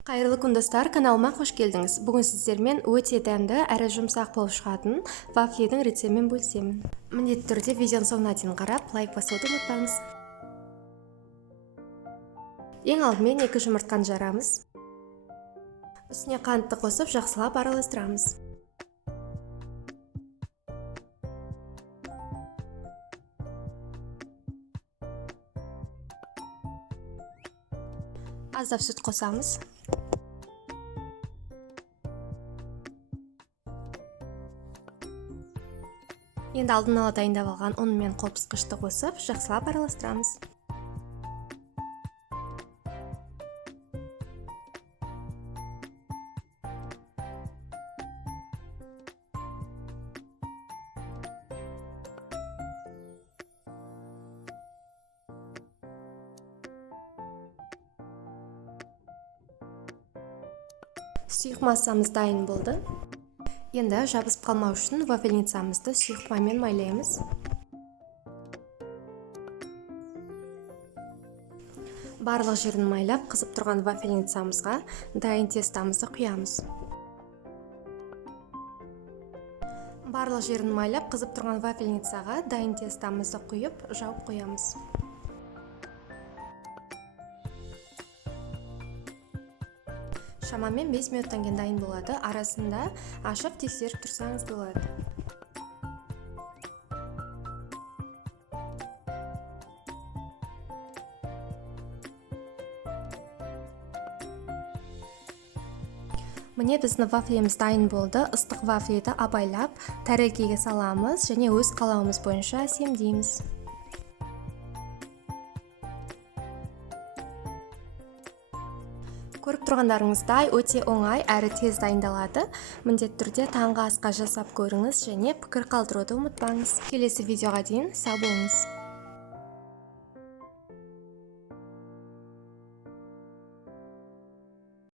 Қайырлы күн достар, каналыма қош келдіңіз. Бүгін сіздермен өте дәмді әрі жұмсақ болып шығатын вафлидің рецептімен бөлісемін. Міндетті түрде видеоның соңына дейін қарап, лайк басуды ұмытпаңыз. Ең алдымен 2 жұмыртқаны жарамыз. Үстіне қантты қосып, жақсылап араластырамыз. Аздап сүт қосамыз. Енді алдын ала дайындап алған ұн мен қопсықышты қосып, жақсылап араластырамыз. Сұйық массамыз дайын болды. Енді жабысып қалмау үшін вафельницамызды сұйық маймен майлаймыз. Барлық жерін майлап, қызып тұрған вафельницамызға дайын тестамызды құямыз. Барлық жерін майлап, қызып тұрған вафельницаға дайын тестамызды құйып, жауып қоямыз. Шамамен 5 минуттан кейін дайын болады. Арасында ашып тексеріп тұрсаңыз болады. Міне біздің вафлеміз дайын болды. Ыстық вафлиді абайлап, тәрелкеге саламыз және өз қалауымыз бойынша семдейміз. Көріп тұрғандарыңыздай өте оңай әрі тез дайындалады. Міндетті түрде таңғы асқа жасап көріңіз және пікір қалдыруды ұмытпаңыз. Келесі видеоға дейін сау болыңыз.